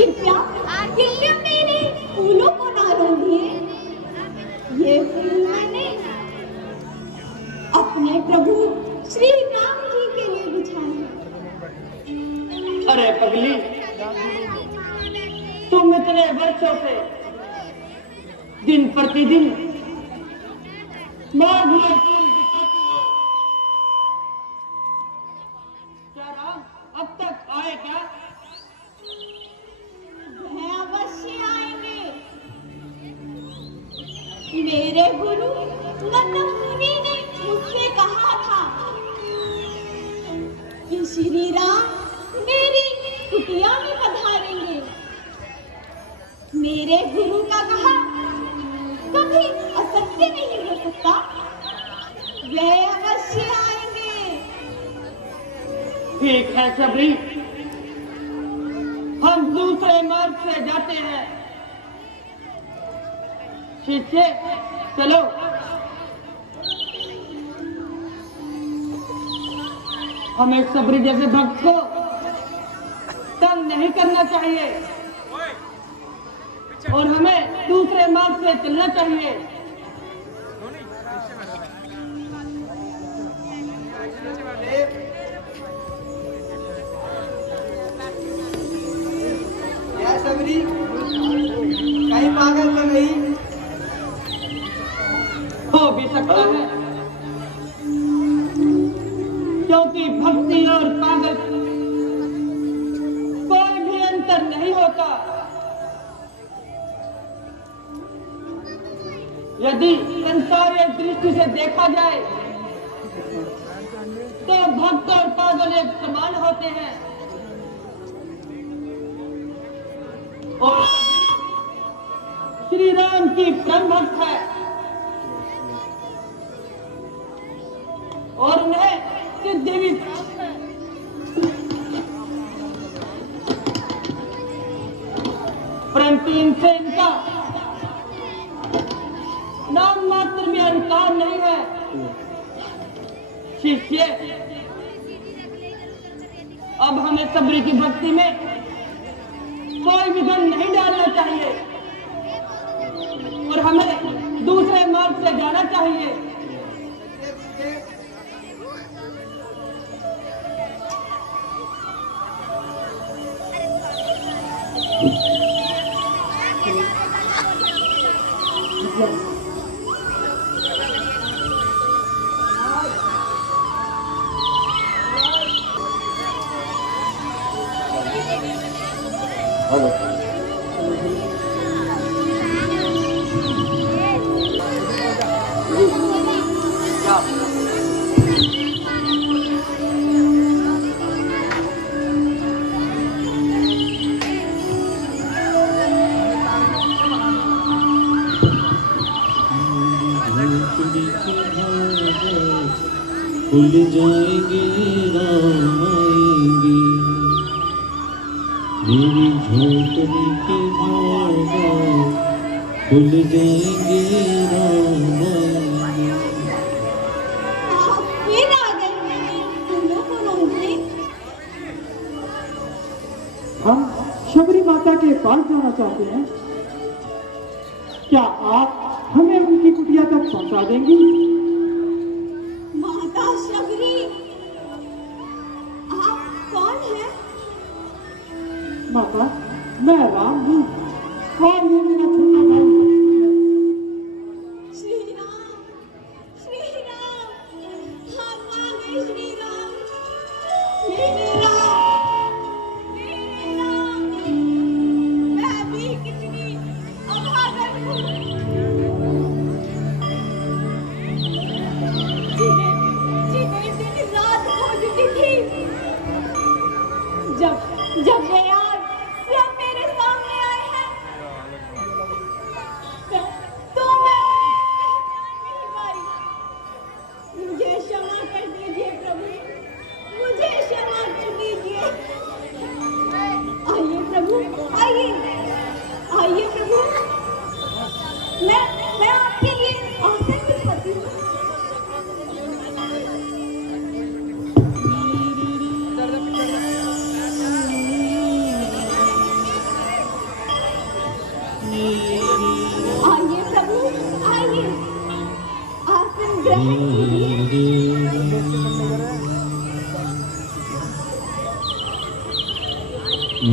कृपया कृपया मेरे फूलों को ना रोकिए। ये फूल मैंने अपने प्रभु श्री राम जी के लिए बिछाए। अरे पगली, तुम इतने वर्षों से दिन प्रतिदिन मार फूल दिखाती हो, क्या राम अब तक आए क्या? वह अवश्य आएंगे। मेरे गुरु नंद मुनि ने मुझसे कहा था कि श्री राम मेरी कुटिया में पधारेंगे। मेरे गुरु का कहा कभी असत्य नहीं हो सकता। वे अवश्य आएंगे। ठीक है सबरी, हम दूसरे मार्ग से जाते हैं। शिष्य चलो। हमें सबरी जैसे भक्त को तंग नहीं करना चाहिए और हमें दूसरे मार्ग से चलना चाहिए। क्या सबरी कहीं पागल तो नहीं? हो भी सकता है, क्योंकि भक्ति और पागल कोई भी अंतर नहीं होता। यदि संसारीय दृष्टि से देखा जाए तो भक्त और पागल एक समान होते हैं। और श्री राम की परम भक्त है और उन्हें सिद्धि भी प्राप्त है। परंतु इनसे इनका नाम मात्र में अहंकार नहीं है। शिष्य, अब हमें सबरी की भक्ति में कोई विघ्न नहीं डालना चाहिए और हमें दूसरे मार्ग से जाना चाहिए। खुल जाएंगे राम आएंगे, मेरी झोंपड़ी के भागा खुल जाएंगे राम आएंगे। आप फिर आ गए फूलों को रोकने। हम शबरी माता के पास जाना चाहते हैं। क्या आप हमें उनकी कुटिया तक पहुंचा देंगी? माता शबरी, आप कौन हैं? माता, मैं राम हूँ और ये मेरा छोटा भाई है। श्री राम, हम आ गए श्री राम, मेरे राम, मैं भी कितनी अभागन हूँ। जिन्हें दिन रात खोजती थी, जब वे आज सब मेरे सामने आए हैं, तो मैं नहीं पाई। मुझे क्षमा कर दीजिए प्रभु, मुझे क्षमा कर दीजिए। आइए प्रभु, आइए प्रभु, मैं आपके लिए आसन बिछाती हूँ। मेरे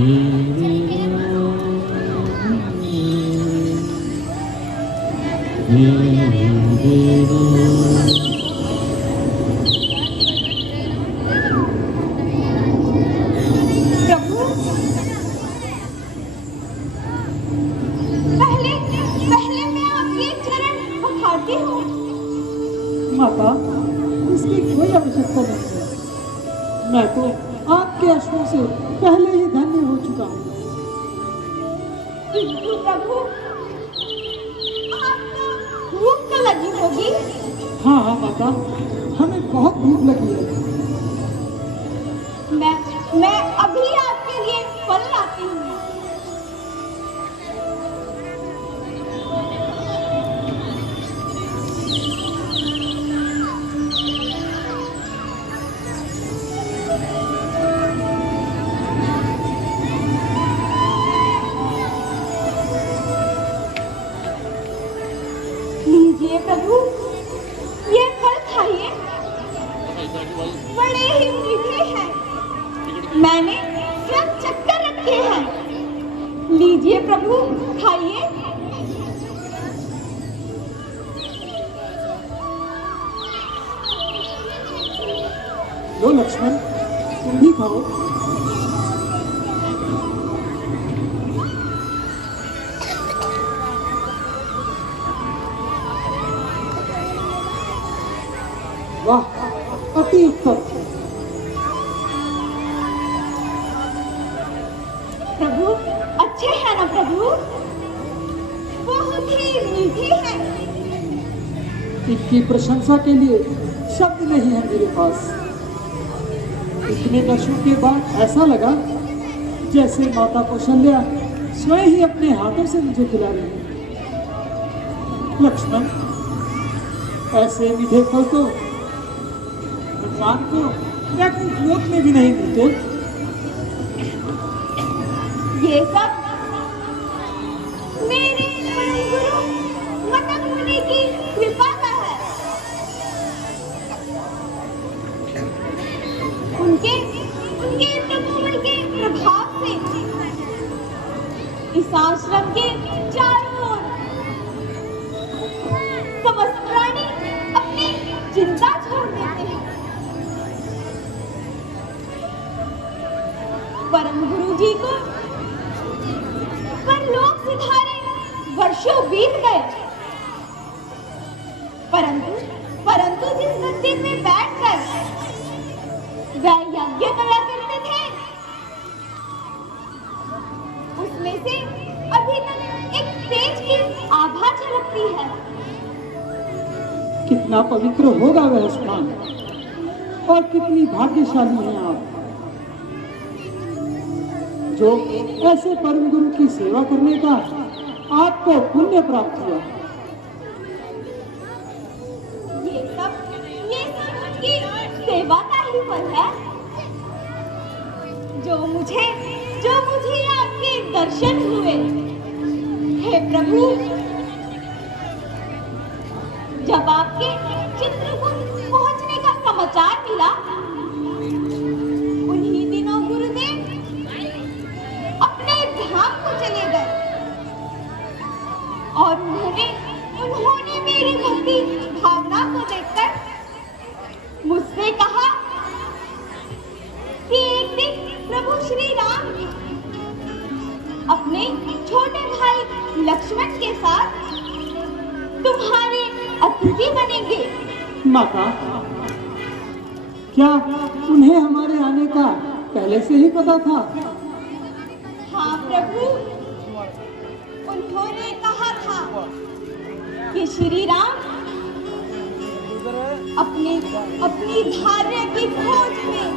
प्रभु, पहले पहले मैं आपके चरण पखारती हूँ। माता, इसकी कोई आवश्यकता नहीं है। मैं तो आपके अश्रों से पहले ही धन्य हो चुका हूँ। किंतु प्रभु, आपको भूख तो लगी होगी। हाँ हाँ माता, हमें बहुत भूख लगी है। मैं अभी आपके लिए फल लाती हूँ। लीजिए प्रभु, ये फल खाइए, बड़े ही मीठे हैं। मैंने सब चक्कर रखे हैं। लीजिए प्रभु, खाइए। लो लक्ष्मण, तुम भी खाओ। वाह, अति उत्तम। प्रभु, अच्छे हैं ना प्रभु? बहुत ही मीठे हैं। इनकी प्रशंसा के लिए शब्द नहीं है मेरे पास। इतने वर्षों के बाद ऐसा लगा जैसे माता कौशल्या स्वयं ही अपने हाथों से मुझे खिला रही है। लक्ष्मण, ऐसे मीठे फल तो भगवान को वैकुंठ लोक में भी नहीं मिलते। ये सब मेरे परम गुरु मतंग मुनि की कृपा का है। उनके तपोबल के प्रभाव से इस आश्रम के चारों ओर समस्त प्राणी अपनी चिंता छोड़ देते हैं। परम गुरु जी को परलोक सिधारे वर्षों बीत गए, परंतु जिस मंदिर में बैठकर वह यज्ञ करा करते थे, उसमें से अभी तक एक तेज की आभा झलकती है। कितना पवित्र होगा वह स्थान, और कितनी भाग्यशाली हैं आप जो ऐसे परम गुरु की सेवा करने का आपको पुण्य प्राप्त हुआ। ये सब उनकी सेवा का ही फल है। जो मुझे आपके दर्शन हुए। हे प्रभु, जब आपके चित्रकूट पहुंचने का समाचार मिला, उन्हीं दिनों गुरुदेव अपने धाम को चले गए और उन्होंने मेरी भक्ति भावना को देखकर मुझसे कहा कि एक दिन प्रभु श्री राम अपने छोटे भाई लक्ष्मण के साथ तुम्हारे अतिथि बनेंगे। माता, क्या उन्हें हमारे आने का पहले से ही पता था? हाँ प्रभु, उन्होंने कहा था कि श्री राम अपनी धार्य की खोज में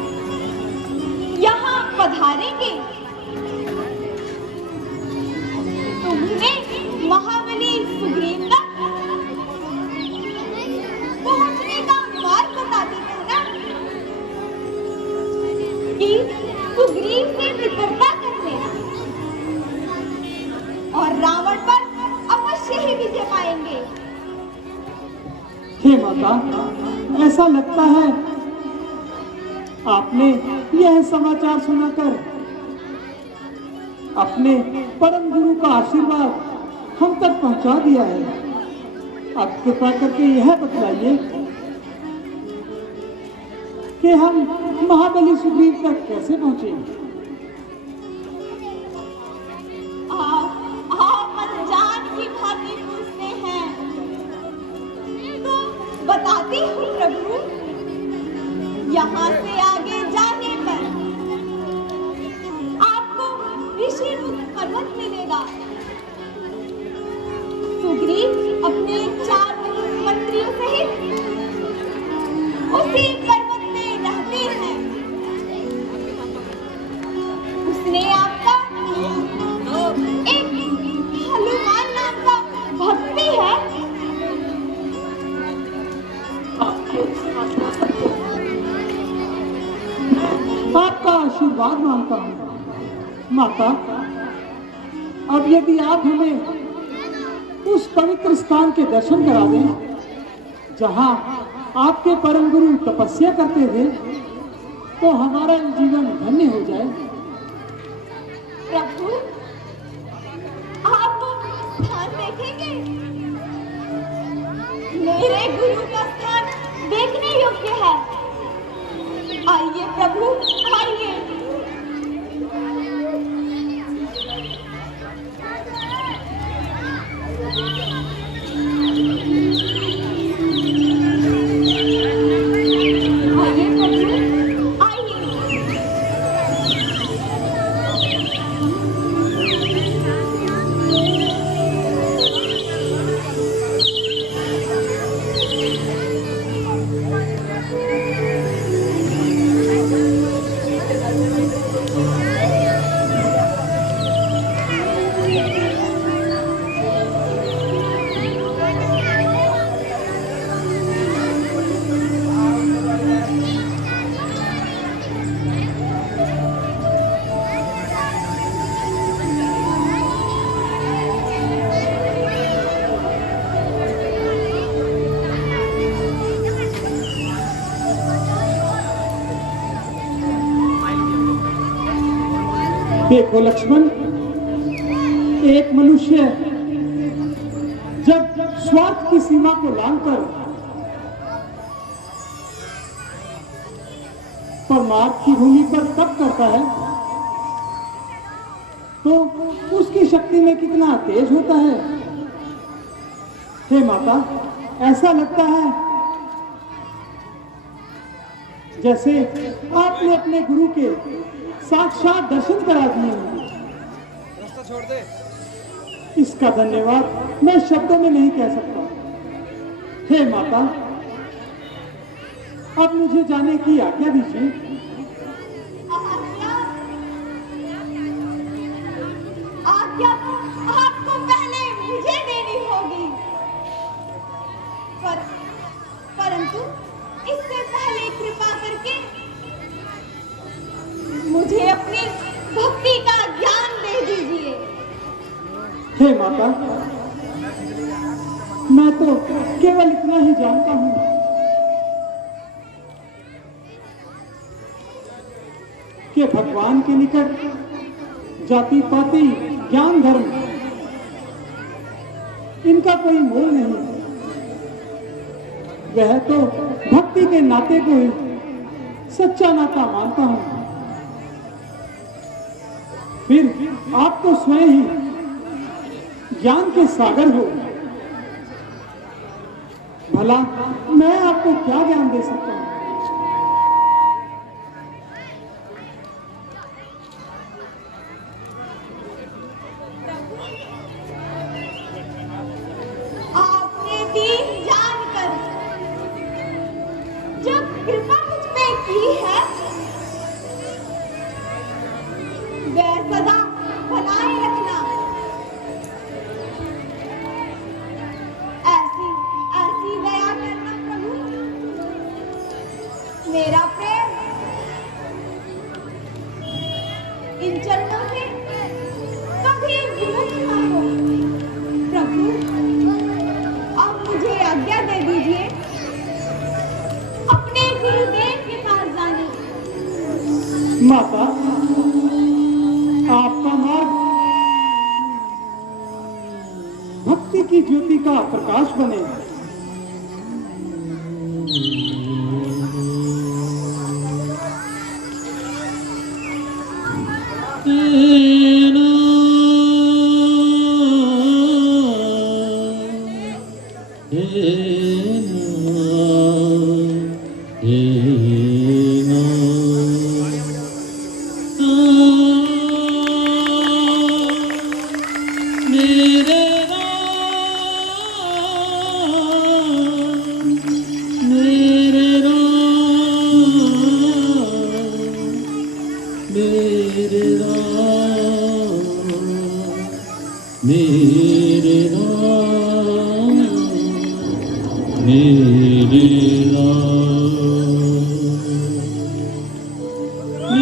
यहाँ पधारेंगे। तुम्हें महाबली सुग्रीव तक पहुंचने का मार्ग बता देते ना कि सुग्रीव से मित्रता कर लेना और रावण पर अवश्य ही विजय पाएंगे। हे माता, ऐसा लगता है आपने यह समाचार सुनाकर अपने परम गुरु का आशीर्वाद हम तक पहुंचा दिया है। अब कृपा करके यह बतलाइए कि हम महाबली सुग्रीव तक कैसे पहुंचे। आप अनजान की भांति पूछते हैं, तो बताती हूँ प्रभु। यहाँ से आगे जाने पर आपको ऋषिमुख पर्वत मिलेगा। सुग्रीव अपने 4 मंत्रियों सहित उसी पर्वत में रहते हैं। उसने आपका एक हनुमान नाम का भक्त भी है। आपका आशीर्वाद मांगता हूँ माता। अब यदि आप हमें उस पवित्र स्थान के दर्शन करा दें जहां आपके परम गुरु तपस्या करते थे, तो हमारा जीवन धन्य हो जाए। प्रभु, आप वो स्थान देखेंगे? मेरे गुरु का स्थान देखने योग्य है। आइए प्रभु, आइए। आइए प्रभु, आइए। देखो लक्ष्मण, एक मनुष्य जब स्वार्थ की सीमा को लांघकर परमार्थ की भूमि पर तप करता है, तो उसकी शक्ति में कितना तेज होता है। हे माता, ऐसा लगता है जैसे आपने अपने गुरु के साक्षात दर्शन करा दिए। रास्ता छोड़ दे। इसका धन्यवाद मैं शब्दों में नहीं कह सकता। हे माता, अब मुझे जाने की आज्ञा दीजिए। आज्ञा तो आपको पहले मुझे देनी होगी, परंतु इससे पहले कृपा करके मुझे अपनी भक्ति का ज्ञान दे दीजिए। हे माता, मैं तो केवल इतना ही जानता हूं कि भगवान के निकट जाति पाति ज्ञान धर्म इनका कोई मोल नहीं। वह तो भक्ति के नाते को ही सच्चा नाता मानता हूं। फिर आप तो स्वयं ही ज्ञान के सागर हो, भला मैं आपको क्या ज्ञान दे सकता हूं। आपने दीन जानकर जो कृपा मुझ पे की है, वह सदा बनाए रखना। ऐसी दया करना प्रभु। मेरा प्रेम इन चरणों से कभी विमुख न हो। प्रभु, अब मुझे आज्ञा दे दीजिए अपने गुरुदेव के पास जाने। माता, आपका मार्ग उसी की ज्योति का प्रकाश बने। मेरे राम